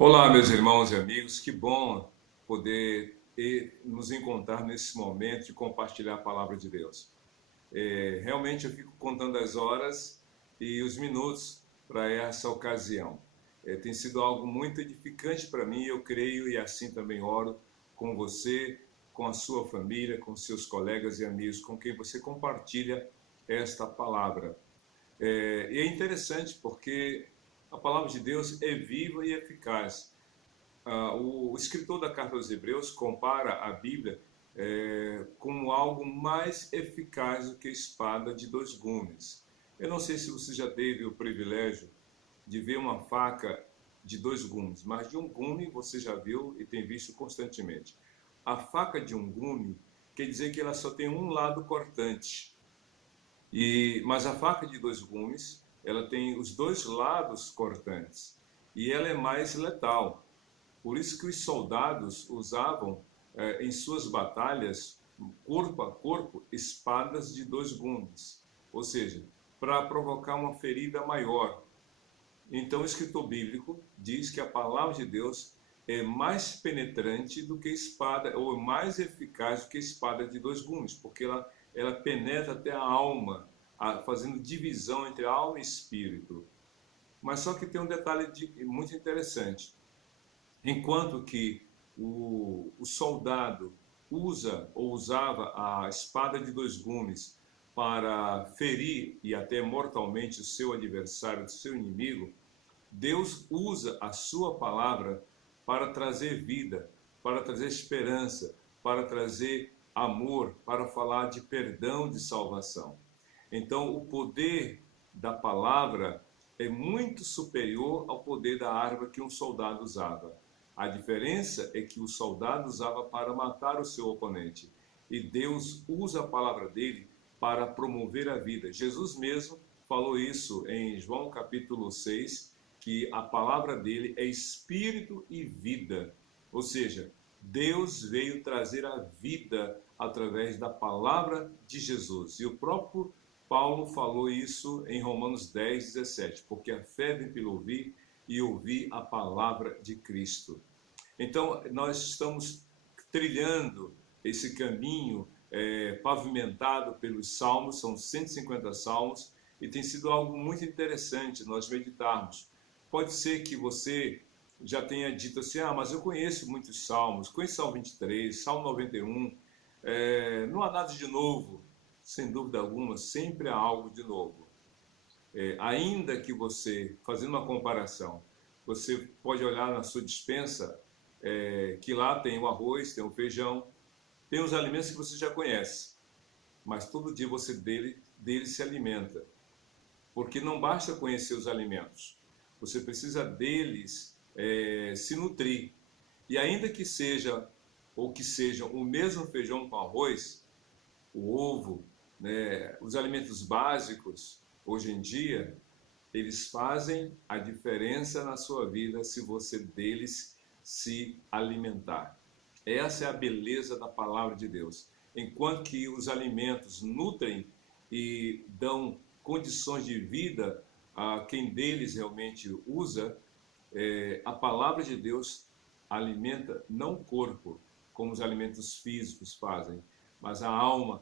Olá, meus irmãos e amigos, que bom poder nos encontrar nesse momento de compartilhar a palavra de Deus. Realmente eu fico contando as horas e os minutos para essa ocasião. Tem sido algo muito edificante para mim, eu creio, e assim também oro com você, com a sua família, com seus colegas e amigos, com quem você compartilha esta palavra. E é interessante porque a palavra de Deus é viva e eficaz. O escritor da Carta aos Hebreus compara a Bíblia como algo mais eficaz do que espada de dois gumes. Eu não sei se você já teve o privilégio de ver uma faca de dois gumes, mas de um gume você já viu e tem visto constantemente. A faca de um gume quer dizer que ela só tem um lado cortante, mas a faca de dois gumes ela tem os dois lados cortantes e ela é mais letal. Por isso que os soldados usavam em suas batalhas, corpo a corpo, espadas de dois gumes, ou seja, para provocar uma ferida maior. Então o escritor bíblico diz que a palavra de Deus é mais penetrante do que espada, ou mais eficaz do que espada de dois gumes, porque ela penetra até a alma, fazendo divisão entre alma e espírito. Mas só que tem um detalhe muito interessante. Enquanto que o soldado usa ou usava a espada de dois gumes para ferir e até mortalmente o seu adversário, o seu inimigo, Deus usa a sua palavra para trazer vida, para trazer esperança, para trazer amor, para falar de perdão, de salvação. Então, o poder da palavra é muito superior ao poder da arma que um soldado usava. A diferença é que o soldado usava para matar o seu oponente e Deus usa a palavra dele para promover a vida. Jesus mesmo falou isso em João capítulo 6, que a palavra dele é espírito e vida. Ou seja, Deus veio trazer a vida através da palavra de Jesus. E o próprio Paulo falou isso em Romanos 10, 17, porque a fé vem pelo ouvir e ouvir a palavra de Cristo. Então, nós estamos trilhando esse caminho pavimentado pelos salmos, são 150 salmos, e tem sido algo muito interessante nós meditarmos. Pode ser que você já tenha dito assim, mas eu conheço muitos salmos, conheço Salmo 23, Salmo 91, não há nada de novo. Sem dúvida alguma, sempre há algo de novo. Ainda que você, fazendo uma comparação, você pode olhar na sua despensa, que lá tem o arroz, tem o feijão, tem os alimentos que você já conhece, mas todo dia você dele se alimenta. Porque não basta conhecer os alimentos, você precisa deles se nutrir. E ainda que seja, ou que sejam o mesmo feijão com arroz, o ovo, né, os alimentos básicos, hoje em dia, eles fazem a diferença na sua vida se você deles se alimentar. Essa é a beleza da palavra de Deus. Enquanto que os alimentos nutrem e dão condições de vida a quem deles realmente usa, a palavra de Deus alimenta não o corpo, como os alimentos físicos fazem, mas a alma,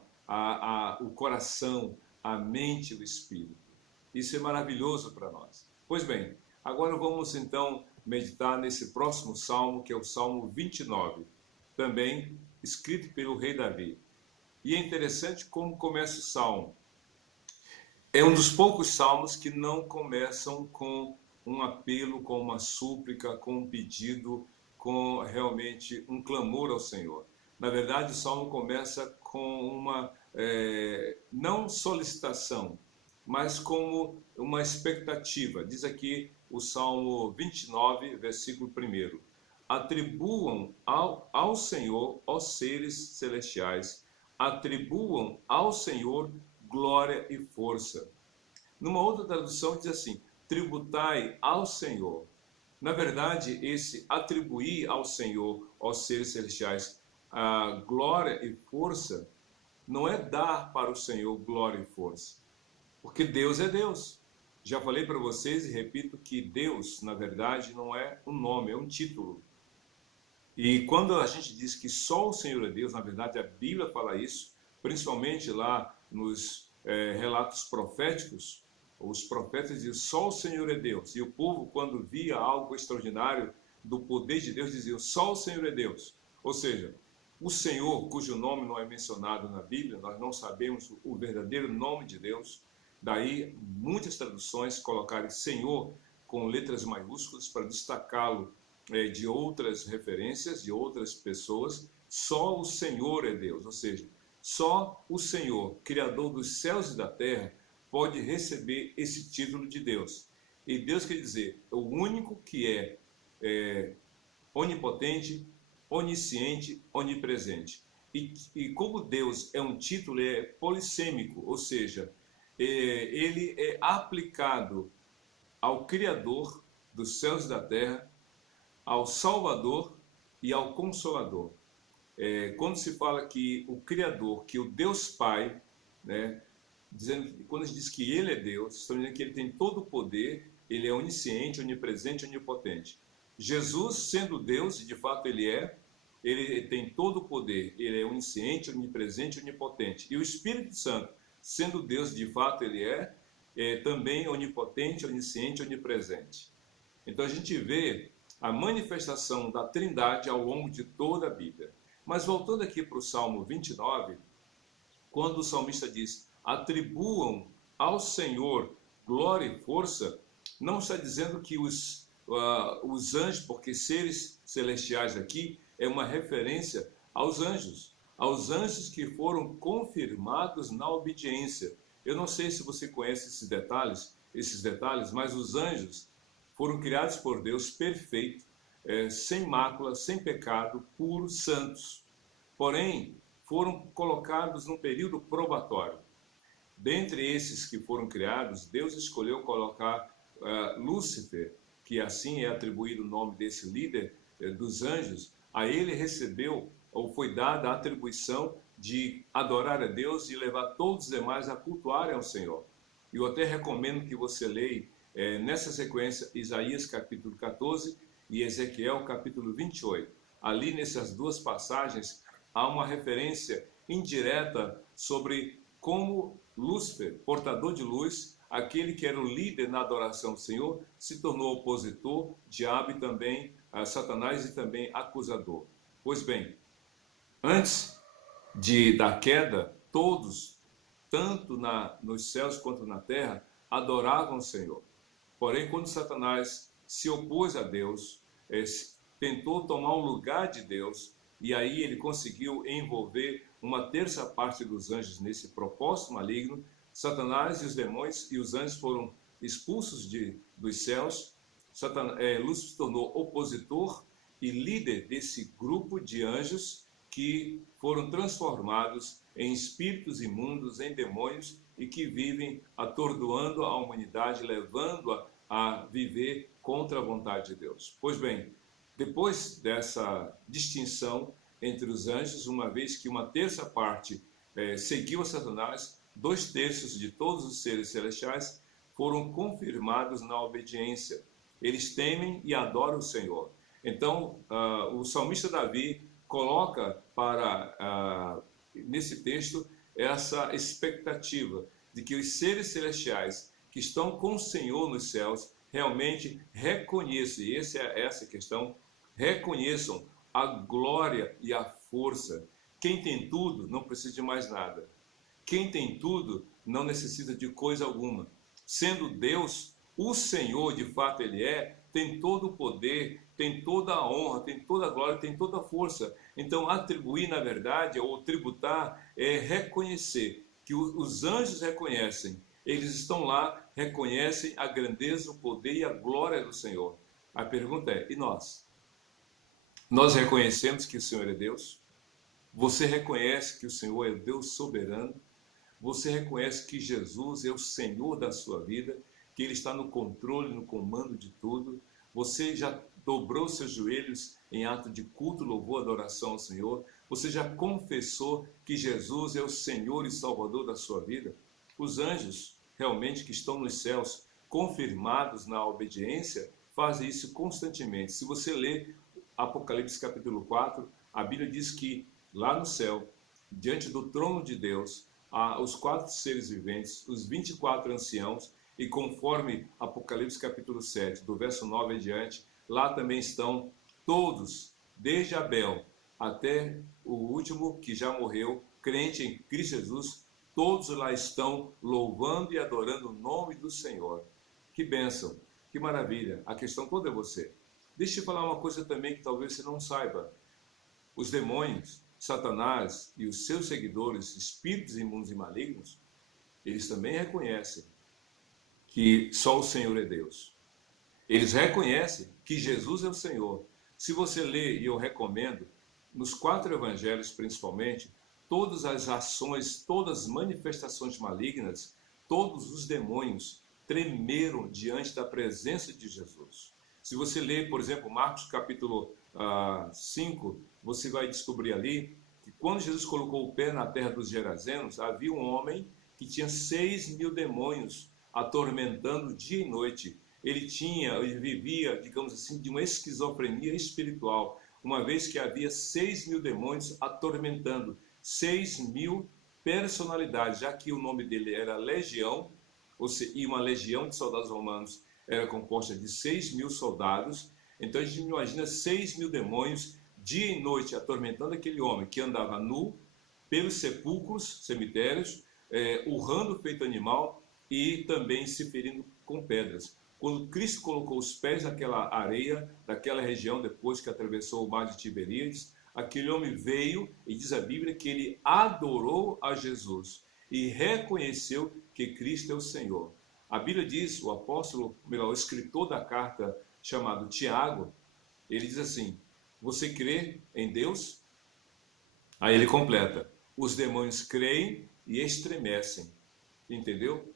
o coração, a mente e o espírito. Isso é maravilhoso para nós. Pois bem, agora vamos então meditar nesse próximo salmo, que é o Salmo 29, também escrito pelo rei Davi. E é interessante como começa o salmo. É um dos poucos salmos que não começam com um apelo, com uma súplica, com um pedido, com realmente um clamor ao Senhor. Na verdade, o salmo começa com uma não solicitação, mas como uma expectativa. Diz aqui o Salmo 29, versículo 1. Atribuam ao Senhor, ó seres celestiais, atribuam ao Senhor glória e força. Numa outra tradução diz assim, tributai ao Senhor. Na verdade, esse atribuir ao Senhor, aos seres celestiais, a glória e força, não é dar para o Senhor glória e força, porque Deus é Deus. Já falei para vocês e repito que Deus, na verdade, não é um nome, é um título. E quando a gente diz que só o Senhor é Deus, na verdade a Bíblia fala isso, principalmente lá nos relatos proféticos, os profetas dizem só o Senhor é Deus. E o povo, quando via algo extraordinário do poder de Deus, dizia só o Senhor é Deus. Ou seja, o Senhor, cujo nome não é mencionado na Bíblia, nós não sabemos o verdadeiro nome de Deus. Daí muitas traduções colocarem Senhor com letras maiúsculas para destacá-lo de outras referências, de outras pessoas. Só o Senhor é Deus, ou seja, só o Senhor, Criador dos céus e da terra, pode receber esse título de Deus. E Deus quer dizer, o único que é onipotente, onisciente, onipresente. E como Deus é um título, é polissêmico, ou seja, ele é aplicado ao Criador dos céus e da terra, ao Salvador e ao Consolador. Quando se fala que o Criador, que o Deus Pai, né, quando a gente diz que Ele é Deus, estamos dizendo que Ele tem todo o poder, Ele é onisciente, onipresente, onipotente. Jesus, sendo Deus, e de fato Ele tem todo o poder, Ele é onisciente, onipresente, onipotente. E o Espírito Santo, sendo Deus, de fato Ele é também onipotente, onisciente, onipresente. Então a gente vê a manifestação da Trindade ao longo de toda a Bíblia. Mas voltando aqui para o Salmo 29, quando o salmista diz, atribuam ao Senhor glória e força, não está dizendo que os anjos, porque seres celestiais aqui é uma referência aos anjos que foram confirmados na obediência. Eu não sei se você conhece esses detalhes, mas os anjos foram criados por Deus perfeito, sem mácula, sem pecado, puros, santos. Porém, foram colocados num período probatório. Dentre esses que foram criados, Deus escolheu colocar Lúcifer, que assim é atribuído o nome desse líder dos anjos. A ele recebeu, ou foi dada a atribuição de adorar a Deus e levar todos os demais a cultuarem ao Senhor. Eu até recomendo que você leia nessa sequência, Isaías capítulo 14 e Ezequiel capítulo 28. Ali nessas duas passagens há uma referência indireta sobre como Lúcifer, portador de luz, aquele que era o líder na adoração do Senhor, se tornou opositor, diabo e também Satanás e também acusador. Pois bem, antes da queda, todos, tanto nos céus quanto na terra, adoravam o Senhor. Porém, quando Satanás se opôs a Deus, tentou tomar o lugar de Deus, e aí ele conseguiu envolver uma terça parte dos anjos nesse propósito maligno, Satanás e os demônios e os anjos foram expulsos dos céus. Lúcifer se tornou opositor e líder desse grupo de anjos que foram transformados em espíritos imundos, em demônios, e que vivem atordoando a humanidade, levando-a a viver contra a vontade de Deus. Pois bem, depois dessa distinção entre os anjos, uma vez que uma terça parte seguiu a Satanás, 2/3 de todos os seres celestiais foram confirmados na obediência. Eles temem e adoram o Senhor. Então, o salmista Davi coloca nesse texto essa expectativa de que os seres celestiais que estão com o Senhor nos céus realmente reconheçam, e essa é a questão, reconheçam a glória e a força. Quem tem tudo não precisa de mais nada. Quem tem tudo não necessita de coisa alguma. Sendo Deus, o Senhor, de fato Ele tem todo o poder, tem toda a honra, tem toda a glória, tem toda a força. Então, atribuir, na verdade, ou tributar, é reconhecer que os anjos reconhecem. Eles estão lá, reconhecem a grandeza, o poder e a glória do Senhor. A pergunta é, e nós? Nós reconhecemos que o Senhor é Deus? Você reconhece que o Senhor é Deus soberano? Você reconhece que Jesus é o Senhor da sua vida, que Ele está no controle, no comando de tudo? Você já dobrou seus joelhos em ato de culto, louvor, adoração ao Senhor? Você já confessou que Jesus é o Senhor e Salvador da sua vida? Os anjos, realmente, que estão nos céus, confirmados na obediência, fazem isso constantemente. Se você ler Apocalipse capítulo 4, a Bíblia diz que lá no céu, diante do trono de Deus, há os 4 seres viventes, os 24 anciãos, e conforme Apocalipse capítulo 7, do verso 9 em diante, lá também estão todos, desde Abel até o último que já morreu, crente em Cristo Jesus, todos lá estão louvando e adorando o nome do Senhor. Que bênção, que maravilha. A questão toda é você. Deixa eu falar uma coisa também que talvez você não saiba. Os demônios, Satanás e os seus seguidores, espíritos imundos e malignos, eles também reconhecem que só o Senhor é Deus. Eles reconhecem que Jesus é o Senhor. Se você ler, e eu recomendo, nos 4 evangelhos principalmente, todas as ações, todas as manifestações malignas, todos os demônios tremeram diante da presença de Jesus. Se você ler, por exemplo, Marcos capítulo 5, você vai descobrir ali que quando Jesus colocou o pé na terra dos Gerazenos, havia um homem que tinha 6.000 demônios atormentando dia e noite. Ele vivia, digamos assim, de uma esquizofrenia espiritual, uma vez que havia 6.000 demônios atormentando, 6.000 personalidades, já que o nome dele era Legião, e uma legião de soldados romanos era composta de 6.000 soldados. Então a gente imagina 6.000 demônios dia e noite atormentando aquele homem que andava nu pelos sepulcros, cemitérios, urrando feito animal e também se ferindo com pedras. Quando Cristo colocou os pés naquela areia, daquela região, depois que atravessou o mar de Tiberíades, aquele homem veio, e diz a Bíblia que ele adorou a Jesus e reconheceu que Cristo é o Senhor. A Bíblia diz, o apóstolo, o escritor da carta chamado Tiago, ele diz assim: você crê em Deus? Aí ele completa: os demônios creem e estremecem. Entendeu?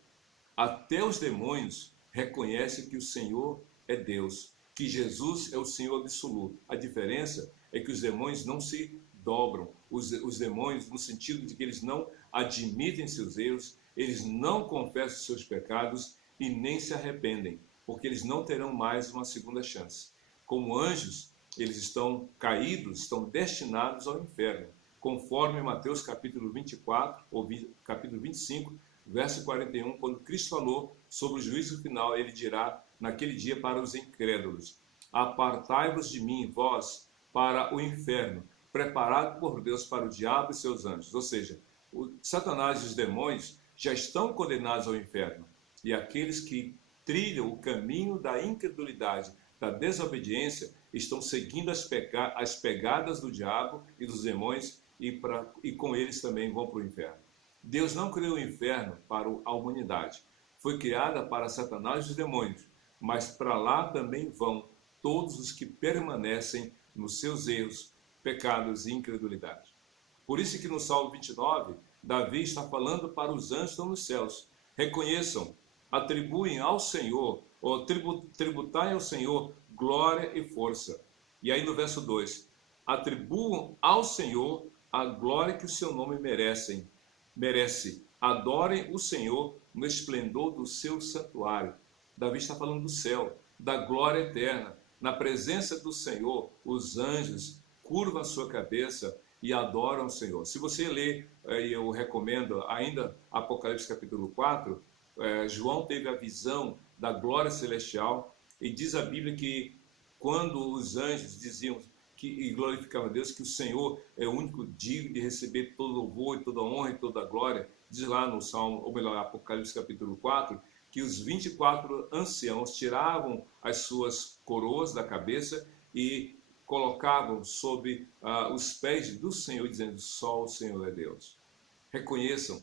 Até os demônios reconhecem que o Senhor é Deus, que Jesus é o Senhor absoluto. A diferença é que os demônios não se dobram. Os demônios, no sentido de que eles não admitem seus erros, eles não confessam seus pecados e nem se arrependem, porque eles não terão mais uma segunda chance. Como anjos, eles estão caídos, estão destinados ao inferno, conforme Mateus capítulo 24, ou capítulo 25, verso 41, quando Cristo falou sobre o juízo final, ele dirá naquele dia para os incrédulos: apartai-vos de mim, vós, para o inferno, preparado por Deus para o diabo e seus anjos. Ou seja, Satanás e os demônios já estão condenados ao inferno, e aqueles que trilham o caminho da incredulidade, da desobediência, estão seguindo as pegadas do diabo e dos demônios, e com eles também vão para o inferno. Deus não criou o inferno para a humanidade. Foi criada para Satanás e os demônios, mas para lá também vão todos os que permanecem nos seus erros, pecados e incredulidade. Por isso que no Salmo 29, Davi está falando para os anjos que estão nos céus: reconheçam, atribuem ao Senhor, ou tributai ao Senhor glória e força. E aí no verso 2, atribuam ao Senhor a glória que o seu nome merece. Adorem o Senhor no esplendor do seu santuário. Davi está falando do céu, da glória eterna. Na presença do Senhor, os anjos curvam a sua cabeça e adoram o Senhor. Se você ler, eu recomendo ainda Apocalipse capítulo 4, João teve a visão da glória celestial, e diz a Bíblia que quando os anjos diziam e glorificavam a Deus, que o Senhor é o único digno de receber todo louvor e toda honra e toda glória, diz lá no Salmo, ou melhor, Apocalipse capítulo 4, que os 24 anciãos tiravam as suas coroas da cabeça e colocavam sobre os pés do Senhor, dizendo: só o Senhor é Deus. Reconheçam,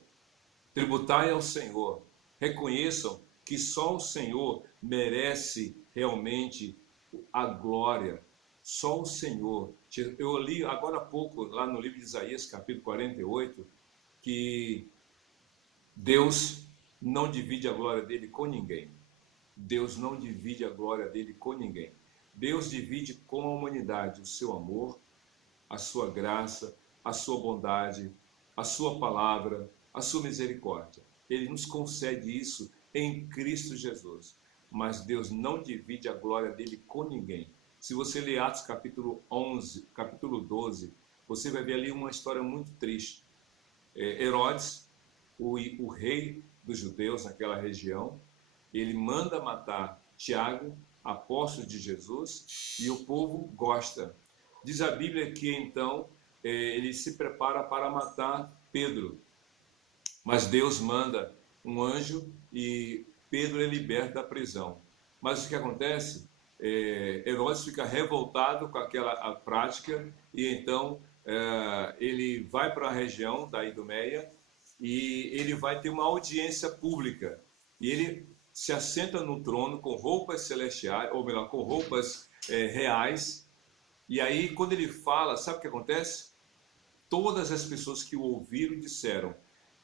tributai ao Senhor, reconheçam que só o Senhor merece realmente a glória. Só o Senhor. Eu li agora há pouco, lá no livro de Isaías, capítulo 48, que Deus não divide a glória dele com ninguém. Deus não divide a glória dele com ninguém. Deus divide com a humanidade o seu amor, a sua graça, a sua bondade, a sua palavra, a sua misericórdia. Ele nos concede isso em Cristo Jesus. Mas Deus não divide a glória dele com ninguém. Se você ler Atos capítulo 11, capítulo 12, você vai ver ali uma história muito triste. Herodes, o rei dos judeus naquela região, ele manda matar Tiago, apóstolo de Jesus, e o povo gosta. Diz a Bíblia que então ele se prepara para matar Pedro, mas Deus manda um anjo e Pedro é liberto da prisão. Mas o que acontece? Herodes fica revoltado com aquela prática e então ele vai para a região da Idumeia e ele vai ter uma audiência pública. E ele se assenta no trono com roupas celestiais, ou melhor, com roupas reais. E aí, quando ele fala, sabe o que acontece? Todas as pessoas que o ouviram disseram: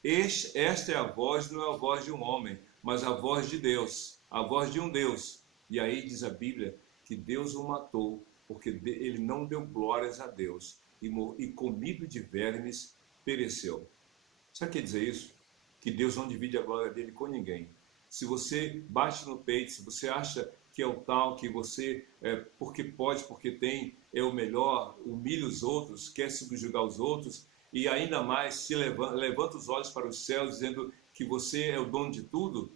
esta é a voz, não é a voz de um homem, mas a voz de Deus, a voz de um Deus. E aí diz a Bíblia que Deus o matou, porque ele não deu glórias a Deus, e comido de vermes pereceu. Sabe o que quer dizer isso? Que Deus não divide a glória dele com ninguém. Se você bate no peito, se você acha que é o tal, que você, porque pode, porque tem, é o melhor, humilha os outros, quer subjugar os outros, e ainda mais se levanta os olhos para os céus, dizendo que você é o dono de tudo,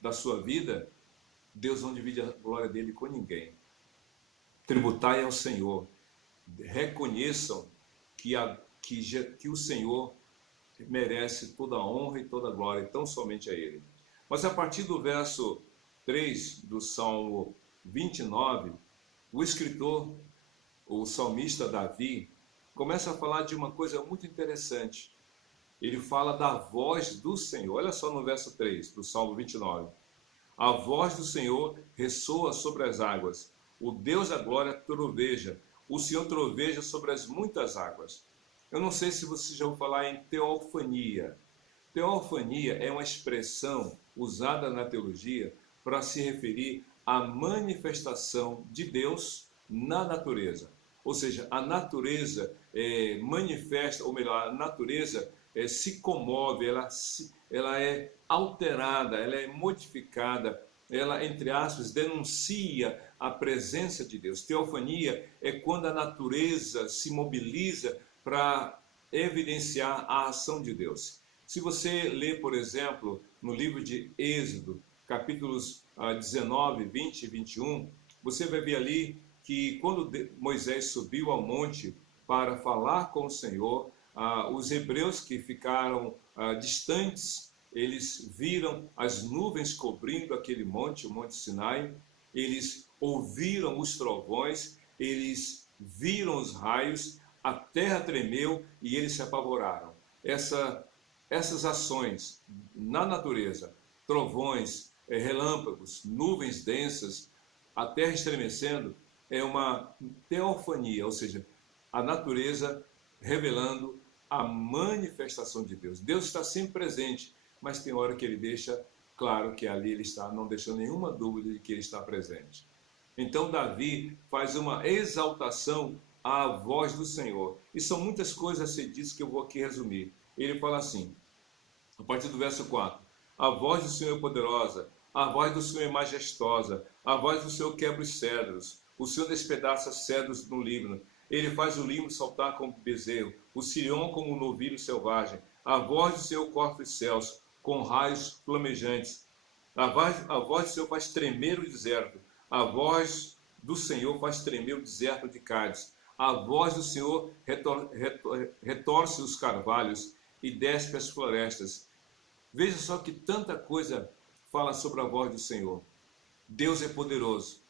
da sua vida, Deus não divide a glória dele com ninguém. Tributai ao Senhor. Reconheçam que o Senhor merece toda a honra e toda a glória, e tão somente a Ele. Mas a partir do verso 3 do Salmo 29, o escritor, o salmista Davi, começa a falar de uma coisa muito interessante. Ele fala da voz do Senhor. Olha só no verso 3 do Salmo 29. A voz do Senhor ressoa sobre as águas. O Deus da glória troveja. O Senhor troveja sobre as muitas águas. Eu não sei se você já ouviu falar em teofania. Teofania é uma expressão usada na teologia para se referir à manifestação de Deus na natureza. Ou seja, a natureza manifesta, ou melhor, a natureza se comove, ela é alterada, ela é modificada, ela, entre aspas, denuncia a presença de Deus. Teofania é quando a natureza se mobiliza para evidenciar a ação de Deus. Se você ler, por exemplo, no livro de Êxodo, capítulos 19, 20 e 21, você vai ver ali que quando Moisés subiu ao monte para falar com o Senhor, os hebreus que ficaram distantes, eles viram as nuvens cobrindo aquele monte, o Monte Sinai, eles ouviram os trovões, eles viram os raios, a terra tremeu e eles se apavoraram. Essas ações na natureza, trovões, relâmpagos, nuvens densas, a terra estremecendo, é uma teofania, ou seja, a natureza revelando a manifestação de Deus. Deus está sempre presente, mas tem hora que ele deixa claro que ali ele está, não deixando nenhuma dúvida de que ele está presente. Então Davi faz uma exaltação à voz do Senhor. E são muitas coisas a ser ditas que eu vou aqui resumir. Ele fala assim, a partir do verso 4, a voz do Senhor é poderosa, a voz do Senhor é majestosa, a voz do Senhor quebra os cedros, o Senhor despedaça cedros no Líbano, ele faz o limo saltar como bezerro, o Sirion como um novilho selvagem, a voz do Senhor corta os céus, com raios flamejantes, a voz do Senhor faz tremer o deserto, a voz do Senhor faz tremer o deserto de Cádiz, a voz do Senhor retorce os carvalhos e despe as florestas. Veja só que tanta coisa fala sobre a voz do Senhor. Deus é poderoso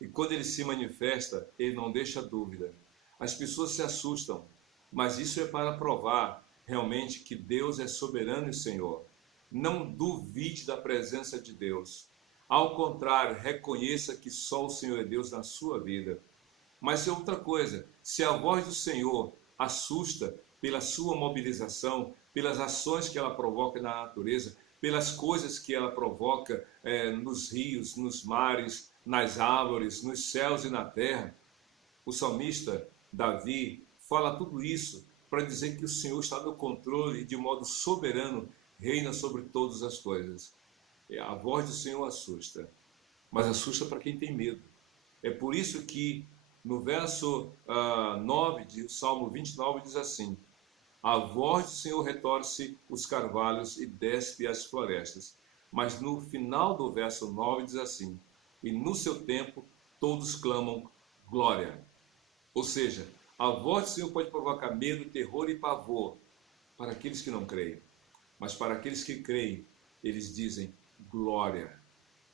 e quando ele se manifesta, ele não deixa dúvida. As pessoas se assustam, mas isso é para provar realmente que Deus é soberano e Senhor. Não duvide da presença de Deus. Ao contrário, reconheça que só o Senhor é Deus na sua vida. Mas é outra coisa, se a voz do Senhor assusta pela sua mobilização, pelas ações que ela provoca na natureza, pelas coisas que ela provoca nos rios, nos mares, nas árvores, nos céus e na terra, o salmista Davi fala tudo isso para dizer que o Senhor está no controle e de modo soberano reina sobre todas as coisas. A voz do Senhor assusta, mas assusta para quem tem medo. É por isso que no verso 9 de Salmo 29 diz assim: a voz do Senhor retorce os carvalhos e despe as florestas. Mas no final do verso 9 diz assim: e no seu tempo todos clamam glória. Ou seja, a voz do Senhor pode provocar medo, terror e pavor para aqueles que não creem. Mas para aqueles que creem, eles dizem glória.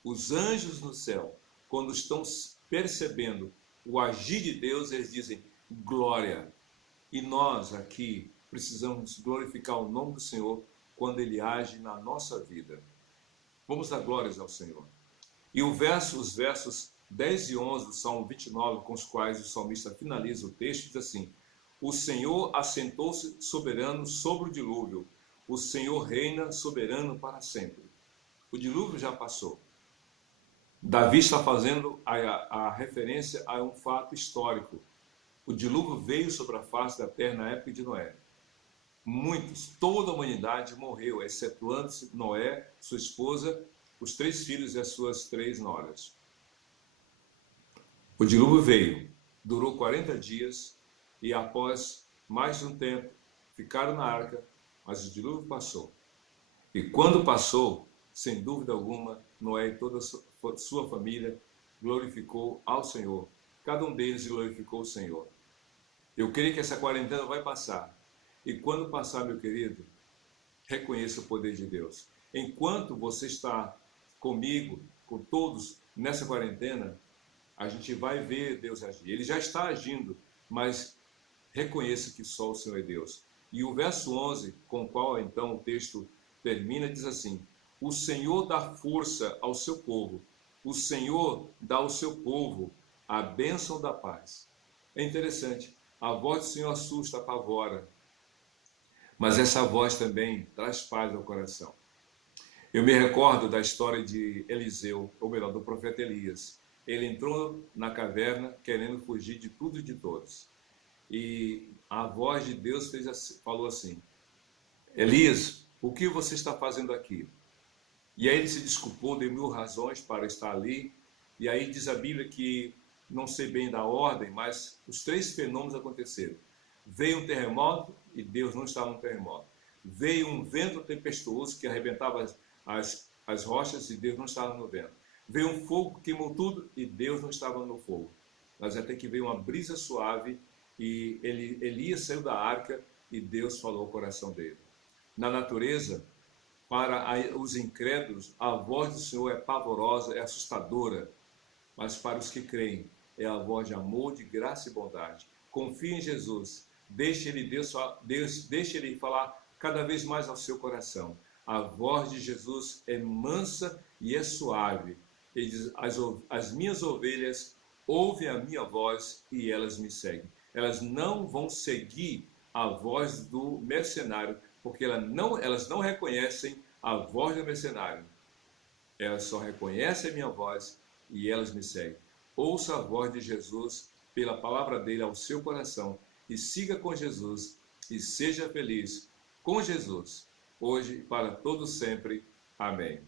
Os anjos no céu, quando estão percebendo o agir de Deus, eles dizem glória. E nós aqui precisamos glorificar o nome do Senhor quando Ele age na nossa vida. Vamos dar glórias ao Senhor. E os versos 10 e 11 do Salmo 29, com os quais o salmista finaliza o texto, diz assim: o Senhor assentou-se soberano sobre o dilúvio, o Senhor reina soberano para sempre. O dilúvio já passou. Davi está fazendo a referência a um fato histórico. O dilúvio veio sobre a face da terra na época de Noé. Muitos, toda a humanidade morreu, excetuando-se Noé, sua esposa, os 3 filhos e as suas 3 noras. O dilúvio veio, durou 40 dias e após mais de um tempo ficaram na arca, mas o dilúvio passou. E quando passou, sem dúvida alguma, Noé e toda a sua família glorificou ao Senhor. Cada um deles glorificou o Senhor. Eu creio que essa quarentena vai passar. E quando passar, meu querido, reconheça o poder de Deus. Enquanto você está comigo, com todos, nessa quarentena, a gente vai ver Deus agir. Ele já está agindo, mas reconheça que só o Senhor é Deus. E o verso 11, com o qual então o texto termina, diz assim: o Senhor dá força ao seu povo, o Senhor dá ao seu povo a bênção da paz. É interessante, a voz do Senhor assusta, apavora, mas essa voz também traz paz ao coração. Eu me recordo da história de Eliseu, ou melhor, do profeta Elias. Ele entrou na caverna querendo fugir de tudo e de todos. E a voz de Deus falou assim: Elias, o que você está fazendo aqui? E aí ele se desculpou, deu 1000 razões para estar ali. E aí diz a Bíblia que, não sei bem da ordem, mas os 3 fenômenos aconteceram. Veio um terremoto e Deus não estava no terremoto. Veio um vento tempestuoso que arrebentava as rochas e Deus não estava no vento. Veio um fogo que queimou tudo e Deus não estava no fogo. Mas até que veio uma brisa suave e Elias saiu da arca e Deus falou ao coração dele. Na natureza, para os incrédulos, a voz do Senhor é pavorosa, é assustadora. Mas para os que creem, é a voz de amor, de graça e bondade. Confie em Jesus. Deixe ele falar cada vez mais ao seu coração. A voz de Jesus é mansa e é suave. Ele diz: as minhas ovelhas ouvem a minha voz e elas me seguem. Elas não vão seguir a voz do mercenário, porque elas não reconhecem a voz do mercenário. Elas só reconhecem a minha voz e elas me seguem. Ouça a voz de Jesus pela palavra dele ao seu coração e siga com Jesus e seja feliz com Jesus, hoje e para todo sempre. Amém.